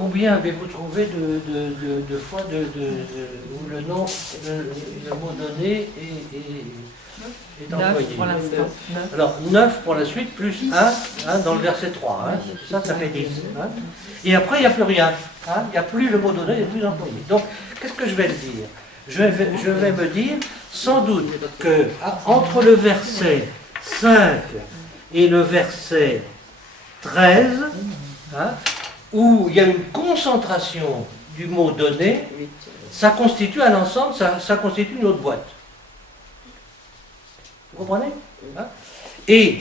combien avez-vous trouvé de fois où le nom, le mot donné est employé? 9 pour l'instant. Alors 9 pour la suite, plus 1 dans le verset 3. Hein. Ça fait 10. Hein. Et après, il n'y a plus rien. Hein. Il n'y a plus le mot donné, il n'y a plus employé. Donc, qu'est-ce que je vais dire? Je vais me dire, sans doute, que entre le verset 5 et le verset 13, hein, où il y a une concentration du mot donné, ça constitue un ensemble, ça constitue une autre boîte. Vous comprenez? Hein? Et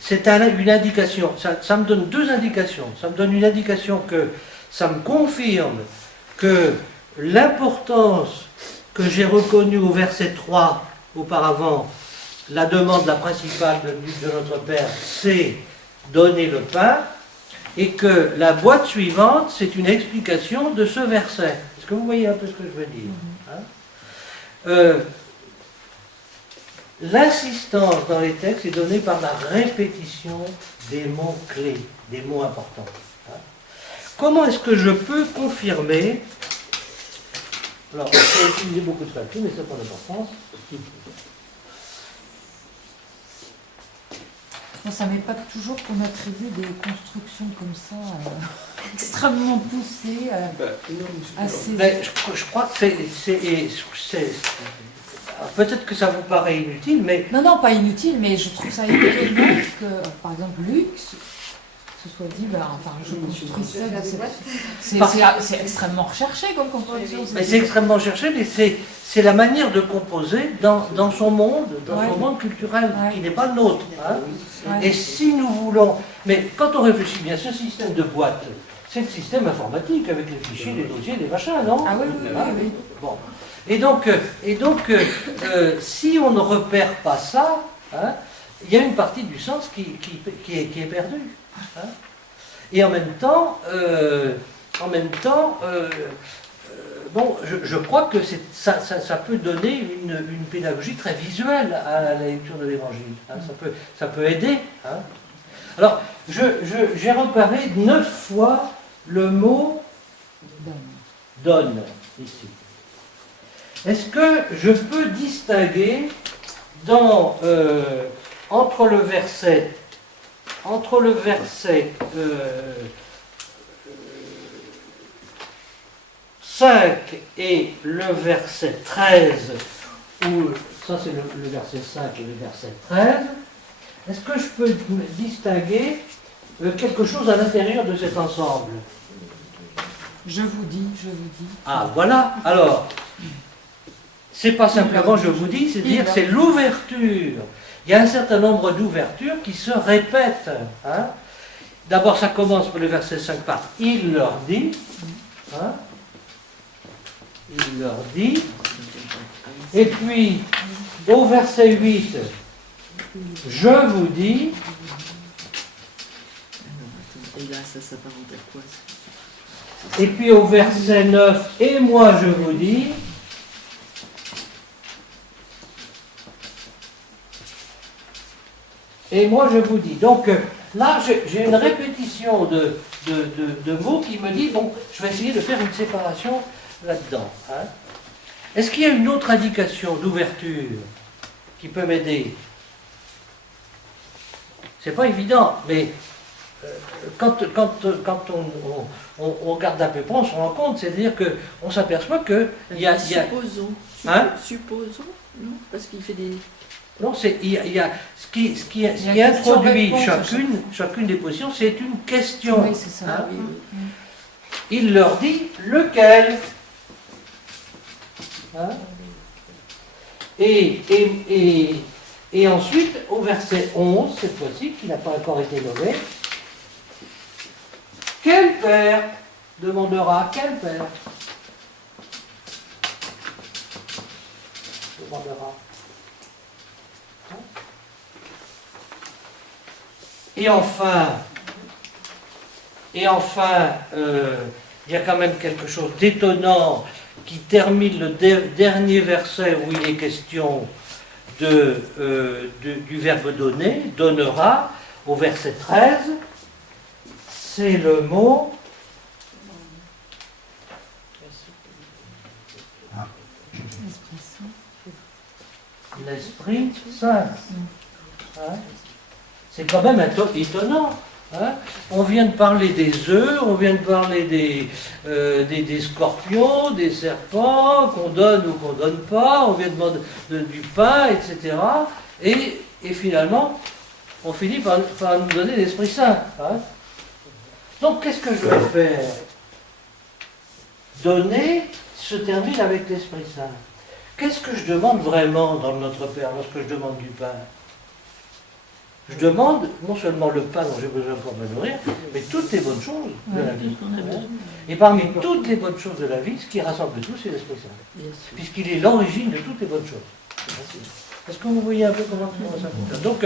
c'est une indication, ça me donne deux indications. Ça me donne une indication que ça me confirme que l'importance que j'ai reconnue au verset 3 auparavant, la demande la principale de notre Père, c'est donner le pain, et que la boîte suivante, c'est une explication de ce verset. Est-ce que vous voyez un peu ce que je veux dire? Hein? L'insistance dans les textes est donnée par la répétition des mots clés, des mots importants. Hein? Comment est-ce que je peux confirmer? Alors, on peut utiliser beaucoup de papier, mais ça n'a pas d'importance. Ça ne m'épate toujours qu'on attribue des constructions comme ça, extrêmement poussées, assez... Mais je crois que peut-être que ça vous paraît inutile, mais... Non, pas inutile, mais je trouve ça étonnant que, par exemple, Luc se soit dit, je construis ça de cette... C'est extrêmement recherché comme construction. C'est extrêmement recherché, mais c'est la manière de composer dans son monde, son monde culturel, qui n'est pas le nôtre. Hein. Et si nous voulons... Mais quand on réfléchit bien, ce système de boîte, c'est le système informatique, avec les fichiers, les dossiers, les machins, non? Ah oui. Bon. Et donc, si on ne repère pas ça, hein, il y a une partie du sens qui est perdue. Hein. Et en même temps, je crois que ça peut donner une pédagogie très visuelle à la lecture de l'Évangile. Hein. Ça peut aider. Hein. Alors, j'ai repéré 9 fois le mot donne ici. Est-ce que je peux distinguer entre le verset 5 et le verset 13, ou ça c'est le verset 5 et le verset 13, est-ce que je peux distinguer quelque chose à l'intérieur de cet ensemble? Je vous dis. Ah, voilà. Alors, c'est pas simplement je vous dis, c'est-à-dire c'est l'ouverture. Il y a un certain nombre d'ouvertures qui se répètent. Hein. D'abord, ça commence pour le verset 5 par « il leur dit hein. ». Il leur dit. Et puis, au verset 8, « je vous dis ». Et là, ça s'apparente à quoi? Et puis au verset 9, « et moi je vous dis ». Et moi je vous dis. Donc là, j'ai une répétition de mots qui me dit, bon, je vais essayer de faire une séparation là-dedans. Hein. Est-ce qu'il y a une autre indication d'ouverture qui peut m'aider? C'est pas évident, mais quand on regarde d'un peu près, on se rend compte, c'est-à-dire qu'on s'aperçoit qu'il y a... Supposons. Hein? Supposons, non? Parce qu'il fait des... Non, il y a ce qui introduit chacune des positions, c'est une question. Oui, c'est ça. Hein? Oui. Il leur dit lequel. Hein? Et ensuite, au verset 11, cette fois-ci, qui n'a pas encore été nommé, quel père demandera? Quel père demandera? Et enfin, il y a quand même quelque chose d'étonnant qui termine le dernier verset où il est question du verbe donner, donnera, au verset 13, c'est le mot l'Esprit Saint. Hein? C'est quand même étonnant. Hein? On vient de parler des œufs, on vient de parler des scorpions, des serpents, qu'on donne ou qu'on ne donne pas, on vient de demander du pain, etc. Et finalement, on finit par nous donner l'Esprit Saint. Hein? Donc, qu'est-ce que je vais faire? Donner se termine avec l'Esprit Saint. Qu'est-ce que je demande vraiment dans Notre Père lorsque je demande du pain? Je demande non seulement le pain dont j'ai besoin pour me nourrir, mais toutes les bonnes choses de la vie. Et parmi toutes les bonnes choses de la vie, ce qui rassemble tout, c'est l'Esprit Saint. Puisqu'il est l'origine de toutes les bonnes choses. Est-ce que vous voyez un peu comment ça fonctionne? Donc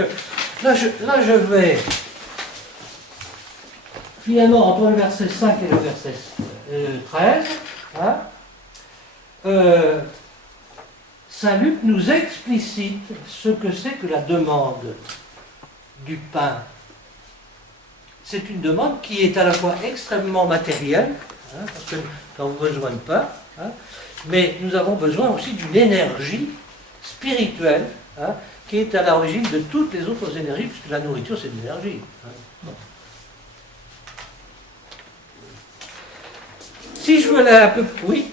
là, je vais finalement entre le verset 5 et le verset 13. Hein, Saint Luc nous explicite ce que c'est que la demande du pain. C'est une demande qui est à la fois extrêmement matérielle, hein, parce que nous avons besoin de pain, hein, mais nous avons besoin aussi d'une énergie spirituelle, hein, qui est à l'origine de toutes les autres énergies, puisque la nourriture c'est de l'énergie. Hein. Bon. Si je veux aller un peu... Oui?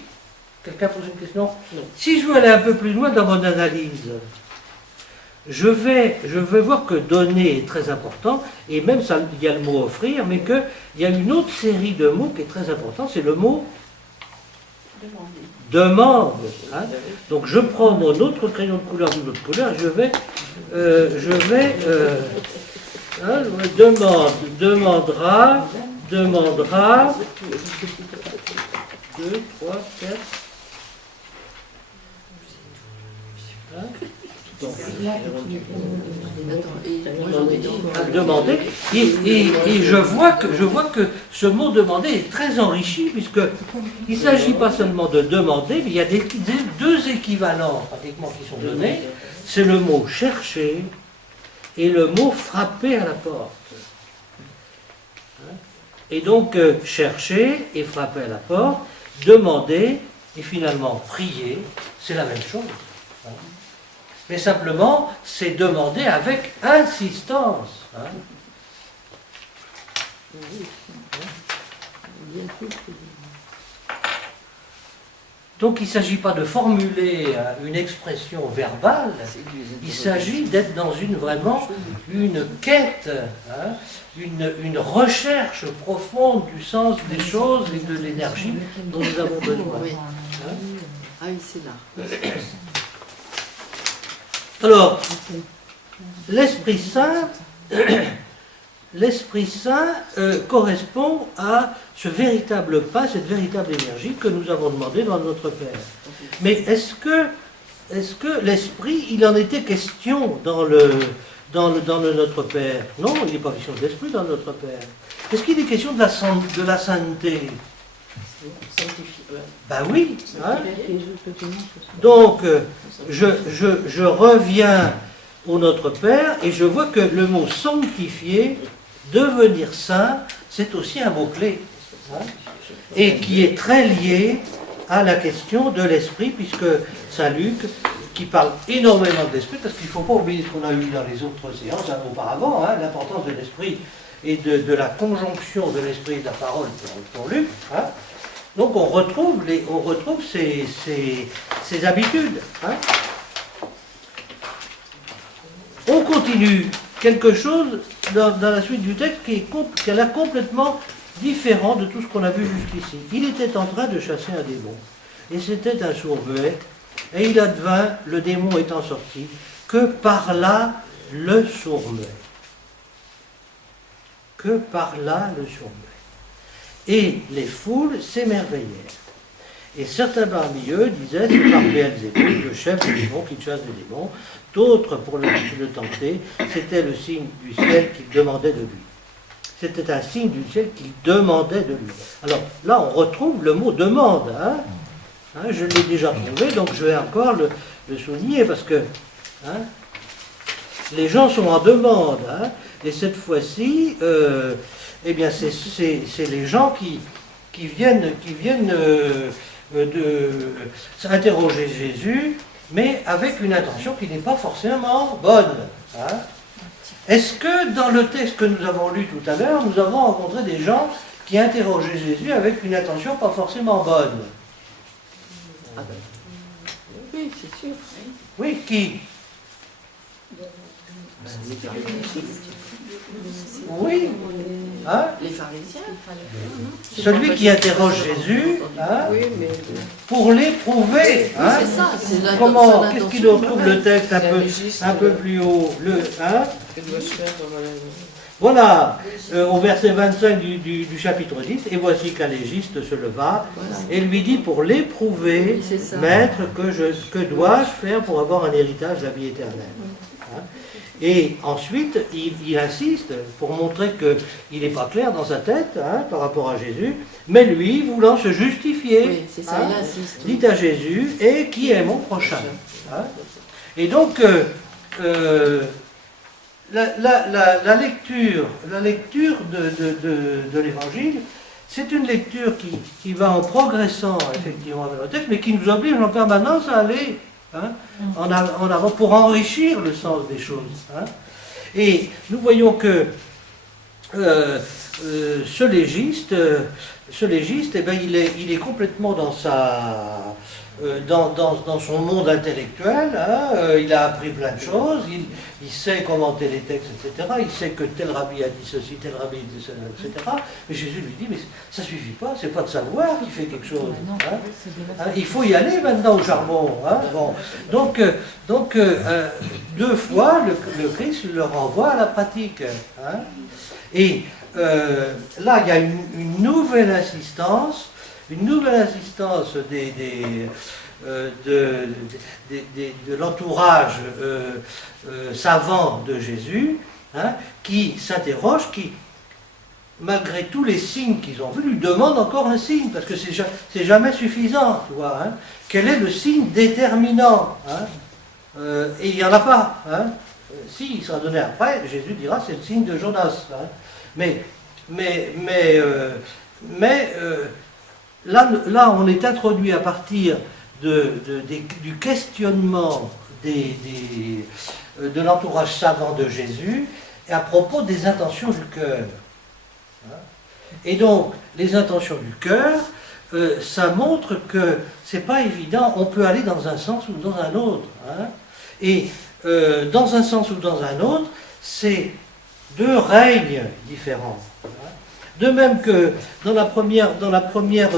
Quelqu'un pose une question? Non. Si je veux aller un peu plus loin dans mon analyse, je vais voir que donner est très important, et même ça, il y a le mot offrir, mais qu'il y a une autre série de mots qui est très important, c'est le mot demande. Hein. Donc je prends mon autre crayon de couleur d'une autre couleur, je vais demandera, 2, 3, 4. Hein? Donc, demander, et je vois que ce mot demander est très enrichi, puisqu'il ne s'agit pas seulement de demander, mais il y a deux équivalents pratiquement qui sont donnés, c'est le mot chercher et le mot frapper à la porte. Et donc chercher et frapper à la porte, demander et finalement prier, c'est la même chose. Mais simplement, c'est demander avec insistance. Hein. Donc il ne s'agit pas de formuler une expression verbale, il s'agit d'être dans vraiment une quête, hein, une recherche profonde du sens des choses et de l'énergie dont nous avons besoin. Hein. Ah oui, c'est là. Alors, l'Esprit Saint correspond à ce véritable pain, cette véritable énergie que nous avons demandé dans notre Père. Mais est-ce que l'Esprit, il en était question dans le Notre Père? Non, il n'est pas question de l'Esprit dans notre Père. Est-ce qu'il est question de la sainteté? Ben oui. Hein? Donc, je reviens au Notre Père et je vois que le mot sanctifier, devenir saint, c'est aussi un mot-clé. Hein? Et qui est très lié à la question de l'esprit, puisque Saint Luc, qui parle énormément de l'esprit, parce qu'il ne faut pas oublier ce qu'on a eu dans les autres séances auparavant, hein, l'importance de l'esprit et de la conjonction de l'esprit et de la parole pour Luc. Hein. Donc on retrouve ces habitudes. Hein. On continue quelque chose dans la suite du texte qui a l'air complètement différent de tout ce qu'on a vu jusqu'ici. Il était en train de chasser un démon, et c'était un sourd-muet, et il advint, le démon étant sorti, que parla le sourd-muet. Que parla le sourd-muet. Et les foules s'émerveillèrent. Et certains parmi eux disaient, c'est par Béelzébul, le chef des démons, qui chasse des démons. D'autres, pour le tenter, c'était le signe du ciel qu'il demandait de lui. C'était un signe du ciel qu'il demandait de lui. Alors là, on retrouve le mot demande. Hein. Hein, je l'ai déjà trouvé, donc je vais encore le souligner, parce que hein, les gens sont en demande. Hein, et cette fois-ci, eh bien, c'est les gens qui viennent interroger Jésus mais avec une intention qui n'est pas forcément bonne. Hein. Est-ce que dans le texte que nous avons lu tout à l'heure, nous avons rencontré des gens qui interrogeaient Jésus avec une intention pas forcément bonne? Ah ben. Oui, c'est sûr. Oui, qui? Les pharisiens. Oui. Hein? Les pharisiens. Celui qui interroge Jésus, hein, Oui, mais. pour l'éprouver. Hein? C'est ça, c'est la Comment? son Qu'est-ce qu'il intention. retrouve le texte un peu plus haut? Hein? Voilà, au verset 25 du chapitre 10, et voici qu'un légiste se leva et lui dit pour l'éprouver, Oui, c'est ça. maître, que dois-je faire pour avoir un héritage de la vie éternelle? Hein? Et ensuite, il insiste pour montrer qu'il n'est pas clair dans sa tête, hein, par rapport à Jésus, mais lui, voulant se justifier, Oui, c'est ça, hein, il insiste. dit à Jésus, et qui est mon prochain? Hein? Et donc, la lecture de l'Évangile, c'est une lecture qui va en progressant effectivement avec le texte, mais qui nous oblige en permanence à aller, hein, en avant pour enrichir le sens des choses. Hein. Et nous voyons que ce légiste, eh ben, il est complètement dans dans son monde intellectuel, hein, il a appris plein de choses, il sait commenter les textes, etc. Il sait que tel rabbi a dit ceci, tel rabbi a dit cela, etc. Mais Jésus lui dit, mais ça ne suffit pas, c'est pas de savoir qui fait quelque chose. Hein. Hein, il faut y aller maintenant au charbon. Hein. Bon. Donc, deux fois, le Christ le renvoie à la pratique. Hein. Et là, il y a une nouvelle insistance de l'entourage savant de Jésus, hein, qui s'interroge, qui, malgré tous les signes qu'ils ont vus, lui demande encore un signe, parce que c'est jamais suffisant, tu vois. Hein. Quel est le signe déterminant, hein. Et il n'y en a pas. Hein. Si, il sera donné après, Jésus dira c'est le signe de Jonas. Hein. Mais là, on est introduit à partir du questionnement de l'entourage savant de Jésus et à propos des intentions du cœur. Et donc, les intentions du cœur, ça montre que c'est pas évident, on peut aller dans un sens ou dans un autre. Hein. Et dans un sens ou dans un autre, c'est deux règnes différents. De même que dans la première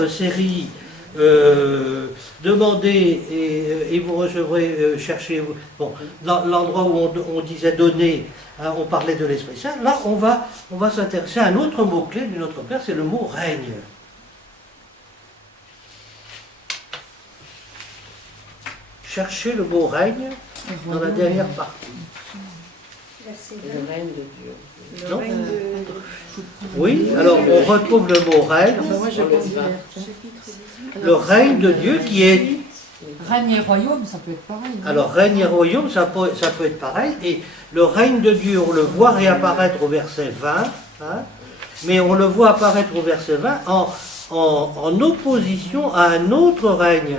série, demandez et vous recevrez, cherchez. Bon, dans l'endroit où on disait donner, hein, on parlait de l'Esprit Saint. Là, on va s'intéresser à un autre mot-clé du Notre Père, c'est le mot règne. Cherchez le mot règne dans la dernière partie. Le règne de Dieu. Non. Oui, alors on retrouve le mot règne, Moi, je pense pas. le règne de Dieu qui est... Règne et royaume, ça peut être pareil. Non? Alors règne et royaume, ça peut être pareil, et le règne de Dieu, on le voit réapparaître au verset 20, hein, mais on le voit apparaître au verset 20 en opposition à un autre règne.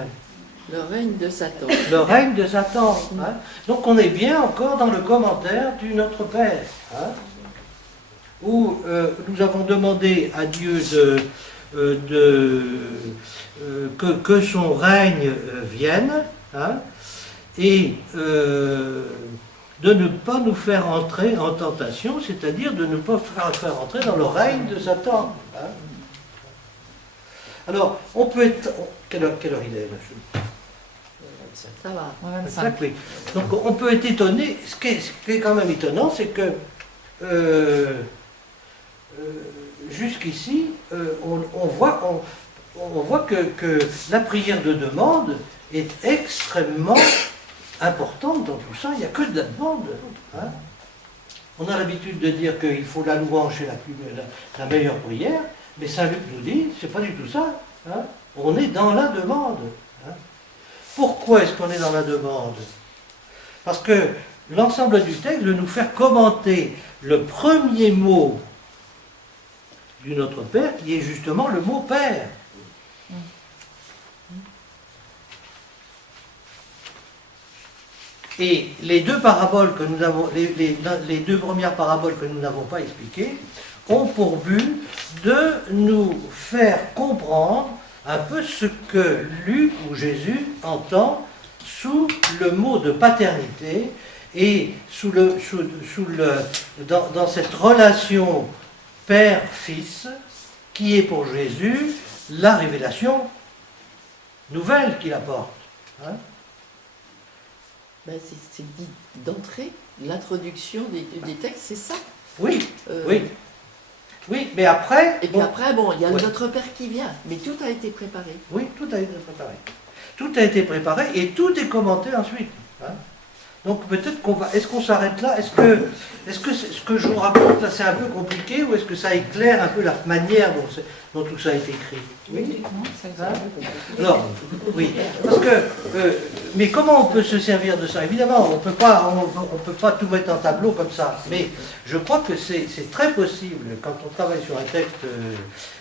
Le règne de Satan. Le règne de Satan. Hein. Donc on est bien encore dans le commentaire du Notre Père, hein, où nous avons demandé à Dieu que son règne vienne, hein, et de ne pas nous faire entrer en tentation, c'est-à-dire de ne pas faire entrer dans le règne de Satan. Hein. Alors, on peut être... Quelle heure il est là? Ça va. 25. Oui. Donc on peut être étonné, ce qui est quand même étonnant, c'est que jusqu'ici, on voit que la prière de demande est extrêmement importante dans tout ça, il n'y a que de la demande. Hein. On a l'habitude de dire qu'il faut la louange et la meilleure prière, mais Saint Luc nous dit, c'est pas du tout ça. Hein. On est dans la demande. Hein. Pourquoi est-ce qu'on est dans la demande? Parce que l'ensemble du texte veut nous faire commenter le premier mot du Notre Père, qui est justement le mot Père. Et les deux paraboles que nous avons, les deux premières paraboles que nous n'avons pas expliquées, ont pour but de nous faire comprendre un peu ce que Luc ou Jésus entend sous le mot de paternité et dans cette relation père-fils qui est pour Jésus la révélation nouvelle qu'il apporte. Hein? Ben, c'est dit d'entrée, l'introduction des textes, c'est ça. Oui, oui. Oui, mais après... Et puis après, bon, il y a notre Père qui vient, mais tout a été préparé. Oui, tout a été préparé. Tout a été préparé et tout est commenté ensuite. Hein. Donc peut-être qu'on va... Est-ce qu'on s'arrête là? Est-ce que ce que je vous raconte là, c'est un peu compliqué ou est-ce que ça éclaire un peu la manière dont tout ça a été écrit? Oui. Hein? Alors, oui. Parce que... mais comment on peut se servir de ça? Évidemment, on peut pas tout mettre en tableau comme ça. Mais je crois que c'est très possible, quand on travaille sur un texte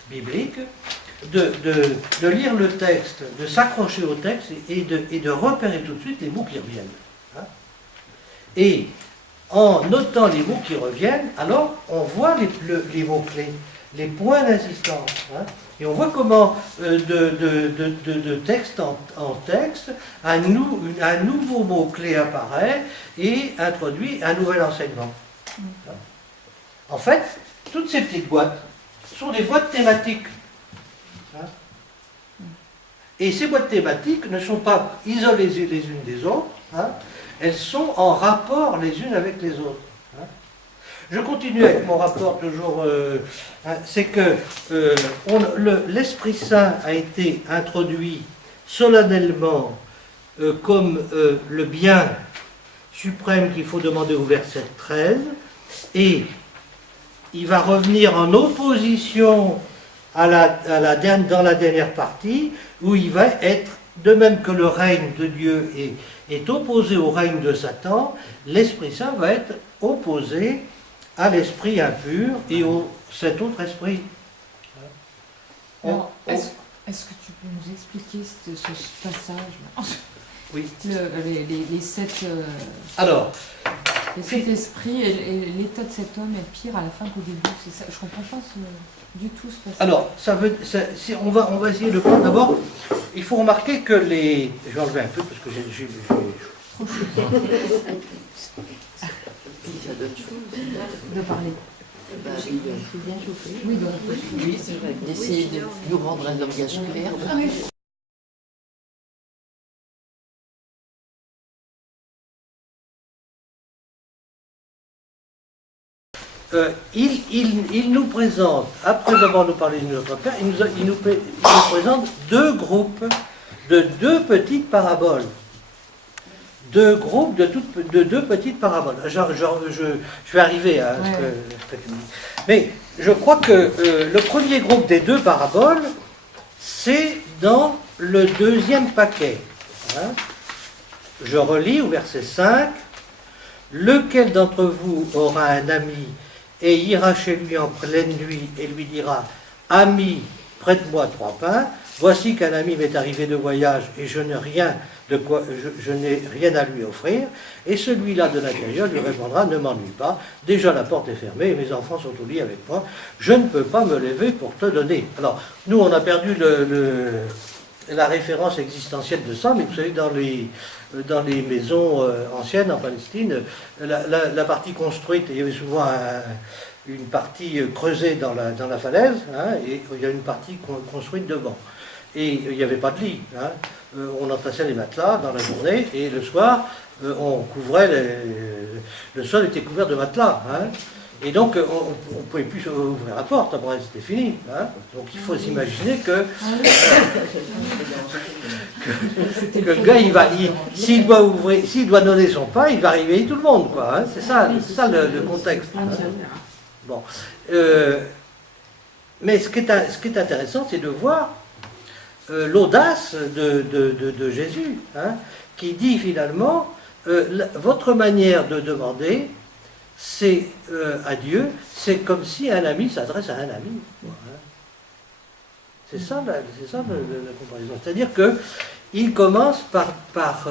biblique, de lire le texte, de s'accrocher au texte et de repérer tout de suite les mots qui reviennent. Hein? Et en notant les mots qui reviennent, alors on voit les mots-clés, les points d'insistance. Hein? Et on voit comment, de texte en texte, un nouveau mot-clé apparaît et introduit un nouvel enseignement. Hein? En fait, toutes ces petites boîtes sont des boîtes thématiques. Hein? Et ces boîtes thématiques ne sont pas isolées les unes des autres, hein? Elles sont en rapport les unes avec les autres. Hein? Je continue avec mon rapport toujours, hein, c'est que l'Esprit Saint a été introduit solennellement comme le bien suprême qu'il faut demander au verset 13, et il va revenir en opposition dans la dernière partie, où il va être, de même que le règne de Dieu est opposé au règne de Satan, l'Esprit Saint va être opposé à l'esprit impur et cet autre esprit. Alors, est-ce que tu peux nous expliquer ce passage? Oui. Les sept... Alors, les sept esprits et l'état de cet homme est pire à la fin qu'au début. Ça, je ne comprends pas du tout ce passage. Alors, on va essayer de prendre d'abord. Il faut remarquer que les... Je vais enlever un peu parce que j'ai Trop chaud. Ça donne chose. De parler. Bah, il faut bien chauffer. Oui, donc. Oui, c'est vrai. D'essayer de nous rendre un langage clair. Il nous présente, après avoir nous parlé de notre Père, il nous présente deux groupes de deux petites paraboles. Deux groupes de deux petites paraboles. Je vais arriver à ce que tu me dis. Mais je crois que le premier groupe des deux paraboles, c'est dans le deuxième paquet. Hein. Je relis au verset 5. Lequel d'entre vous aura un ami et ira chez lui en pleine nuit et lui dira « Ami, prête-moi 3 pains, voici qu'un ami m'est arrivé de voyage et je n'ai rien à lui offrir. » Et celui-là de l'intérieur lui répondra « Ne m'ennuie pas, déjà la porte est fermée et mes enfants sont au lit avec moi, je ne peux pas me lever pour te donner. » Alors, nous on a perdu la référence existentielle de ça, mais vous savez, dans les maisons anciennes en Palestine, la partie construite, il y avait souvent une partie creusée dans la falaise, hein, et il y a une partie construite devant. Et il n'y avait pas de lit. Hein. On entassait les matelas dans la journée, et le soir, on couvrait le sol était couvert de matelas. Hein. Et donc, on ne pouvait plus ouvrir la porte, après c'était fini. Hein. Donc il faut s'imaginer que le gars, s'il doit donner son pain, il va réveiller tout le monde. Hein. C'est ça le contexte. Hein. Bon. Mais ce qui est intéressant, c'est de voir l'audace de Jésus, hein, qui dit finalement, votre manière de demander, c'est à Dieu, c'est comme si un ami s'adresse à un ami. C'est ça la comparaison. C'est-à-dire qu'il commence par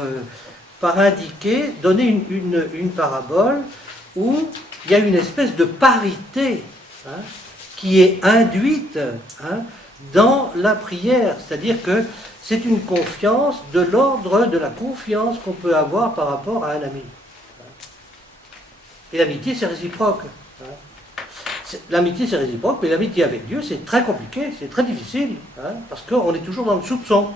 par indiquer, donner une parabole où il y a une espèce de parité, hein, qui est induite, hein, dans la prière. C'est-à-dire que c'est une confiance de l'ordre de la confiance qu'on peut avoir par rapport à un ami. Et l'amitié, c'est réciproque. L'amitié, c'est réciproque, mais l'amitié avec Dieu, c'est très compliqué, c'est très difficile, hein, parce qu'on est toujours dans le soupçon.